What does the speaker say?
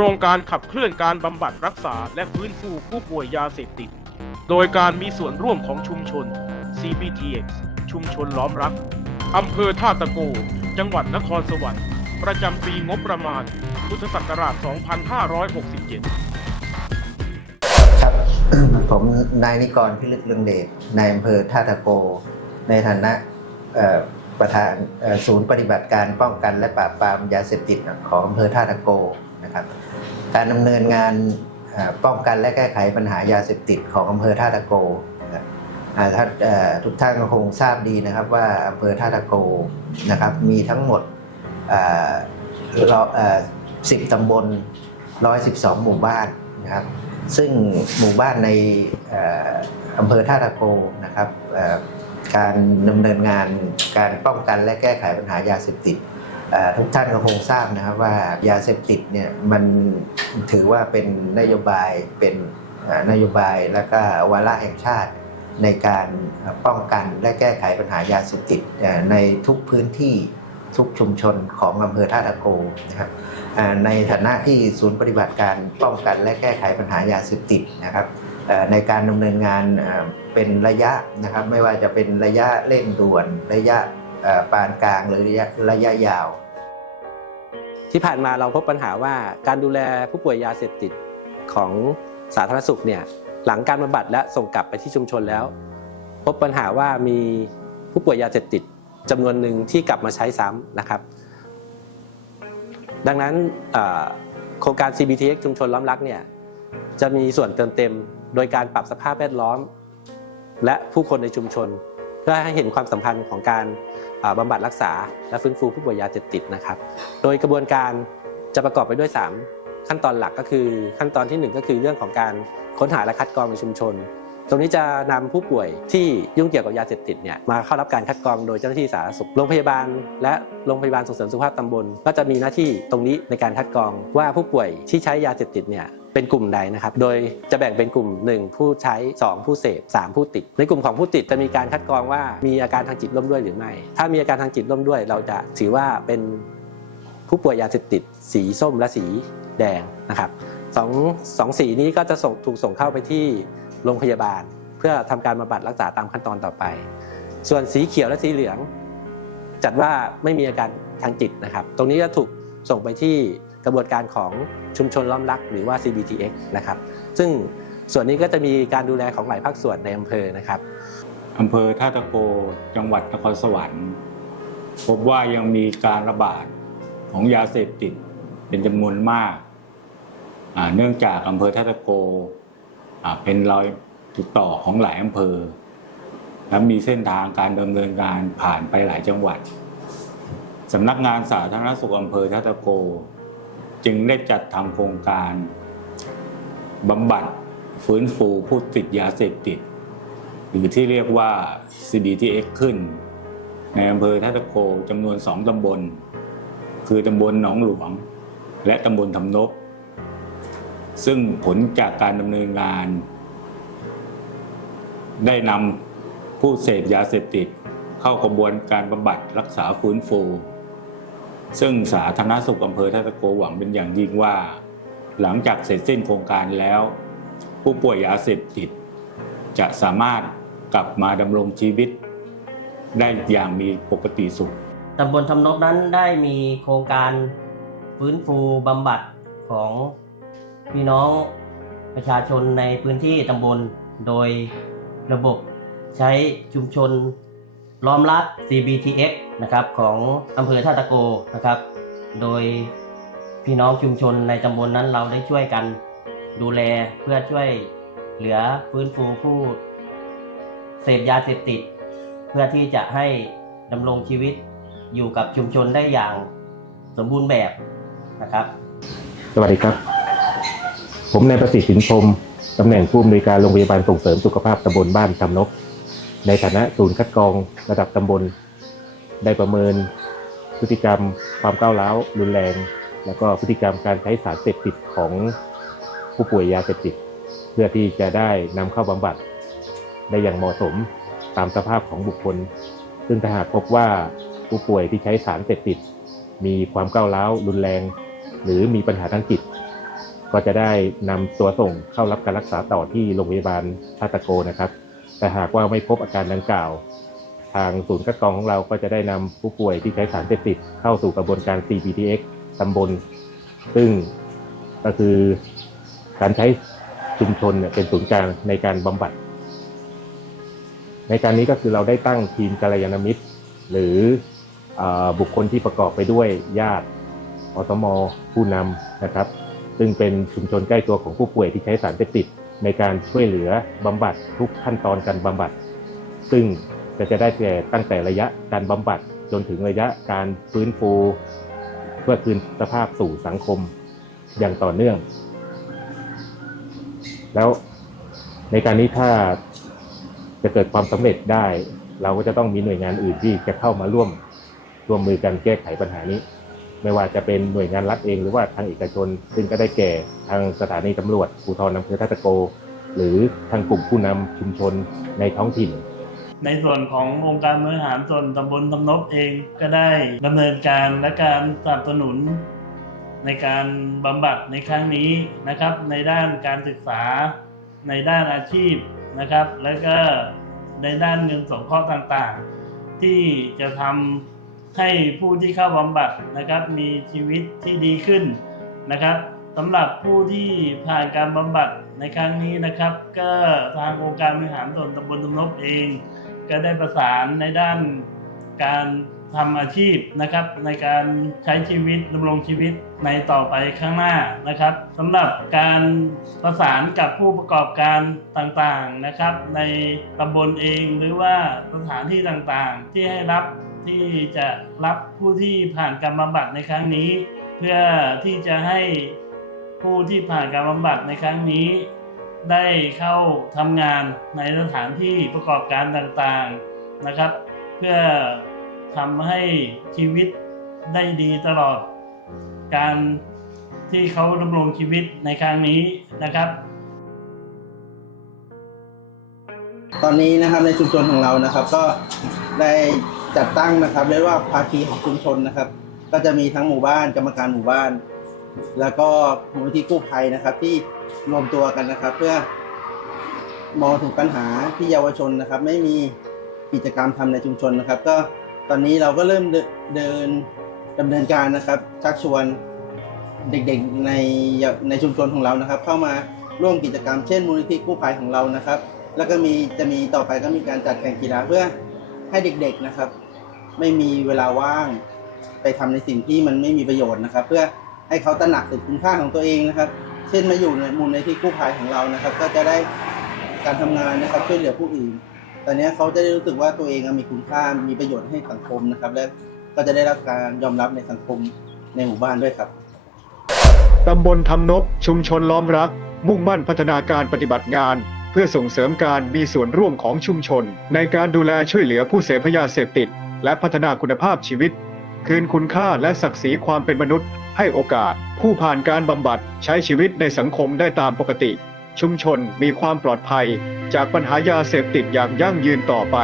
รงการขับเคลื่อนการบำบัดรักษาและฟื้นฟูผู้ป่วยยาเสพติด โดยการมีส่วนร่วมของชุมชน CBTX ชุมชนล้อมรัก อำเภอท่าตะโก จังหวัดนครสวรรค์ ประจำปีงบประมาณ พุทธศักราช 2567 ครับ ผมนายนิกรพิลึกเรืองเดชนายอำเภอท่าตะโก ในฐานะประธานศูนย์ปฏิบัติการป้องกันและปราบปรามยาเสพติดของอำเภอท่าตะโก นะครับการดำเนินงานป้องกันและแก้ไขปัญหายาเสพติดของอำเภอท่าตะโกนะครับอ่าทุกท่านก็คงทราบดีนะครับว่าอำเภอท่าตะโกนะครับมีทั้งหมดเอ่อเราเอ่อสิบตำบล 112 หมู่บ้านนะครับซึ่งหมู่บ้านในอำเภอท่าตะโกนะครับการดำเนินงานการป้องกันและแก้ไขปัญหายาเสพติด ทุกท่านก็คงทราบนะครับว่ายาเสพติดเนี่ยมันถือว่าเป็นนโยบายเป็นนโยบายและก็วาระแห่งชาติในการป้องกันและแก้ไขปัญหายาเสพติดในทุกพื้นที่ทุกชุมชนของอำเภอท่าตะโกนะครับในฐานะที่ศูนย์ปฏิบัติการป้องกันและแก้ไขปัญหายาเสพติดนะครับในการดำเนินงานเป็นระยะนะครับ ไม่ว่าจะเป็นระยะเร่งด่วนระยะปานกลางหรือระยะระยะยาว ที่ผ่านมาเราพบปัญหาว่าการดูแลผู้ป่วยยาเสพติดของสาธารณสุขเนี่ยหลังการบำบัดและส่งกลับไปที่ชุมชนแล้ว พบปัญหาว่ามีผู้ป่วยยาเสพติดจำนวนหนึ่งที่กลับมาใช้ซ้ำนะครับ ดังนั้นโครงการ CBTX ชุมชนล้อมรักเนี่ยจะมีส่วนเติมเต็ม โดยการปรับสภาพแวดล้อม และผู้คนในชุมชน เพื่อให้เห็นความสัมพันธ์ของการบำบำบัดรักษา และฟื้นฟูผู้ป่วยยาเสพติดนะครับ โดยกระบวนการจะประกอบไปด้วย 3 ขั้นตอนหลักก็คือขั้นตอนทีหนึ่1 ก็คือเรื่องของการค้นหาและคัดกรองในชุมชน ตรงนี้จะนำผู้ป่วยที่ยุ่งเกี่ยวกับยาเสพติดเนี่ยมาเข้ารับการคัดกรองโดยเจ้าหน้าที่สาธารณสุขโรงพยาบาล และโรงพยาบาลส่งเสริมสุขภาพตำบล ก็จะมีหน้าที่ตรงนี้ในการคัดกรองว่าผู้ป่วยที่ใช้ยาเสพติดเนี่ยเป็นกลุ่มใดนะครับ โดยจะแบ่งเป็นกลุ่ม 1 ผู้ใช้ 2 ผู้เสพ 3 ผู้ติด ในกลุ่มของผู้ติดจะมีการคัดกรองว่ามีอาการทางจิตร่วมด้วยหรือไม่ ถ้ามีอาการทางจิตร่วมด้วย เราจะถือว่าเป็นผู้ป่วยยาเสพติด สีส้มและสีแดงนะครับสองสองสีนี้ก็จะส่งถูกส่งเข้าไปที่ โรงพยาบาล เพื่อทำการบำบัดรักษาตามขั้นตอนต่อไป ส่วนสีเขียวและสีเหลือง จัดว่าไม่มีอาการทางจิตนะครับ ตรงนี้จะถูกส่งไปที่กระบวนการของชุมชนล้อมรัก หรือว่า CBTX นะครับ ซึ่งส่วนนี้ก็จะมีการดูแลของหลายภาคส่วนในอำเภอนะครับอำเภอท่าตะโกจังหวัดนครสวรรค์ พบว่ายังมีการระบาดของยาเสพติดเป็นจำนวนมาก เนื่องจากอำเภอท่าตะโก เป็นรอยติดต่อของหลายอำเภอ และมีเส้นทางการดำเนินการผ่านไปหลายจังหวัดสำนักงานสาธารณสุขอำเภอท่าตะโก จึงได้จัดทำโครงการบำบัดฟื้นฟูผู้ติดยาเสพติด หรือที่เรียกว่า CBTX ขึ้น ในอำเภอท่าตะโกจำนวนสองตำบล คือตำบลหนองหลวง และตำบลทำนบ ซึ่งผลจากการดำเนินงาน ได้นำผู้เสพยาเสพติด เข้ากระบวนการบำบัดรักษาฟื้นฟู ซึ่งสาธารณสุขอำเภอท่าตะโกหวังเป็นอย่างยิ่งว่า หลังจากเสร็จสิ้นโครงการแล้ว ผู้ป่วยยาเสพติด จะสามารถกลับมาดำรงชีวิต ได้อย่างมีปกติสุขตำบลทำนบนั้นได้มีโครงการฟื้นฟูบำบัดของ พี่น้องประชาชนในพื้นที่ตำบลโดยระบบใช้ชุมชนล้อมรัด CBTX นะครับของอำเภอท่าตะโกนะครับ โดยพี่น้องชุมชนในตำบลนั้นเราได้ช่วยกันดูแลเพื่อช่วยเหลือฟื้นฟูผู้เสพยาเสพติด เพื่อที่จะให้ดำรงชีวิตอยู่กับชุมชนได้อย่างสมบูรณ์แบบนะครับ สวัสดีครับ ผมนายประสิทธิ์สินชมตำแหน่งผู้อำนวยการโรงพยาบาลส่งเสริมสุขภาพตำบลบ้านชำนก ในฐานะศูนย์คัดกรองระดับตำบล ได้ประเมิน พฤติกรรม ความก้าวร้าวรุนแรง แล้วก็พฤติกรรมการใช้สารเสพติดของผู้ป่วยยาเสพติด เพื่อที่จะได้นำเข้าบำบัด ได้อย่างเหมาะสมตามสภาพของบุคคล ซึ่งถ้าหากพบว่าผู้ป่วยที่ใช้สารเสพติด มีความก้าวร้าวรุนแรง หรือมีปัญหาทางจิต ก็จะได้นำตัวส่งเข้ารับการรักษาต่อที่โรงพยาบาลท่าตะโกนะครับ แต่หากว่าไม่พบอาการดังกล่าว ทางศูนย์คัดกรองของเราก็จะได้นำผู้ป่วยที่ใช้สารเสพติดเข้าสู่กระบวนการ CBTX ตำบล ซึ่งก็คือการใช้ชุมชนเป็นศูนย์กลางในการบำบัด ในการนี้ก็คือเราได้ตั้งทีมกัลยาณมิตร หรืออบุคคลที่ประกอบไปด้วยญาติอสมผู้นำนะครับ ซึ่งเป็นชุมชนใกล้ตัวของผู้ป่วยที่ใช้สารเสพติดในการช่วยเหลือบำบัดทุกขั้นตอนการบำบัด ซึ่งจะจะได้แต่ตั้งแต่ระยะการบำบัดจนถึงระยะการฟื้นฟู เพื่อคืนสภาพสู่สังคมอย่างต่อเนื่อง แล้วในการนี้ถ้าจะเกิดความสำเร็จได้ เราก็จะต้องมีหน่วยงานอื่นที่จะเข้ามาร่วมร่วมมือกันแก้ไขปัญหานี้ ไม่ว่าจะเป็นหน่วยงานรัฐเองหรือว่าทางเอกชน ซึ่งก็ได้แก่ทางสถานีตำรวจภูธรอำเภอท่าตะโก หรือทางกลุ่มผู้นำชุมชนในท้องถิ่น ในส่วนขององค์การบริหารส่วนตำบลตำนบเองก็ได้ดำเนินการและการสนับสนุน ในการบำบัดในครั้งนี้นะครับ ในด้านการศึกษา ในด้านอาชีพนะครับ และก็ในด้านเงินสงเคราะห์ต่างๆ ที่จะทำ ให้ผู้ที่เข้าบำบัดนะครับมีชีวิตที่ดีขึ้นนะครับสำหรับผู้ที่ผ่านการบำบัดในครั้งนี้นะครับ ก็ทางองค์การบริหารส่วนตำบลตำนบเอง ก็ได้ประสานในด้านการทำอาชีพนะครับ ในการใช้ชีวิตดำรงชีวิตในต่อไปข้างหน้านะครับสำหรับการประสานกับผู้ประกอบการต่างๆนะครับ ในตำบลเองหรือว่าสถานที่ต่างๆ ที่ให้รับ ที่จะรับผู้ที่ผ่านการบำบัดในครั้งนี้ เพื่อที่จะให้ผู้ที่ผ่านการบำบัดในครั้งนี้ ได้เข้าทำงานในสถานที่ประกอบการต่างๆนะครับ เพื่อทำให้ชีวิตได้ดีตลอด การที่เขาดำรงชีวิตในครั้งนี้นะครับ ตอนนี้นะครับในชุมชนของเรานะครับ ก็ได้ จัดตั้งนะครับเรียกว่าภาคีของชุมชนนะครับ ก็จะมีทั้งหมู่บ้านกรรมการหมู่บ้าน แล้วก็มูลนิธิกู้ภัยนะครับ ที่รวมตัวกันนะครับ เพื่อมองถึงปัญหาที่เยาวชนนะครับ ไม่มีกิจกรรมทำในชุมชนนะครับ ก็ตอนนี้เราก็เริ่มเดินดินดำเนินการนะครับ ชักชวนเด็กๆในในชุมชนของเรานะครับ เข้ามาร่วมกิจกรรมเช่นมูลนิธิกู้ภัยของเรานะครับ แล้วก็มีจะมีต่อไปก็มีการจัดแข่งกีฬาเพื่อ ให้เด็กๆนะครับ ไม่มีเวลาว่าง ไปทำในสิ่งที่มันไม่มีประโยชน์นะครับ เพื่อให้เขาตระหนักถึงคุณค่าของตัวเองนะครับ เช่นมาอยู่ในมูลในิธิกู้ภัยของเรานะครับ ก็จะได้การทำงานนะครับช่วยเหลือผู้อื่น ตอนนี้เขาจะได้รู้สึกว่าตัวเองมีคุณค่ามีประโยชน์ให้สังคมนะครับ และก็จะได้รับการยอมรับในสังคมในหมู่บ้านด้วยครับตำบลทำนบชุมชนล้อมรัก มุ่งมั่นพัฒนาการปฏิบัติงาน เพื่อส่งเสริมการมีส่วนร่วมของชุมชน ในการดูแลช่วยเหลือผู้เสพยาเสพติด และพัฒนาคุณภาพชีวิต คืนคุณค่าและศักดิ์ศรีความเป็นมนุษย์ ให้โอกาส ผู้ผ่านการบำบัดใช้ชีวิตในสังคมได้ตามปกติ ชุมชนมีความปลอดภัย จากปัญหายาเสพติดอย่างยั่งยืนต่อไป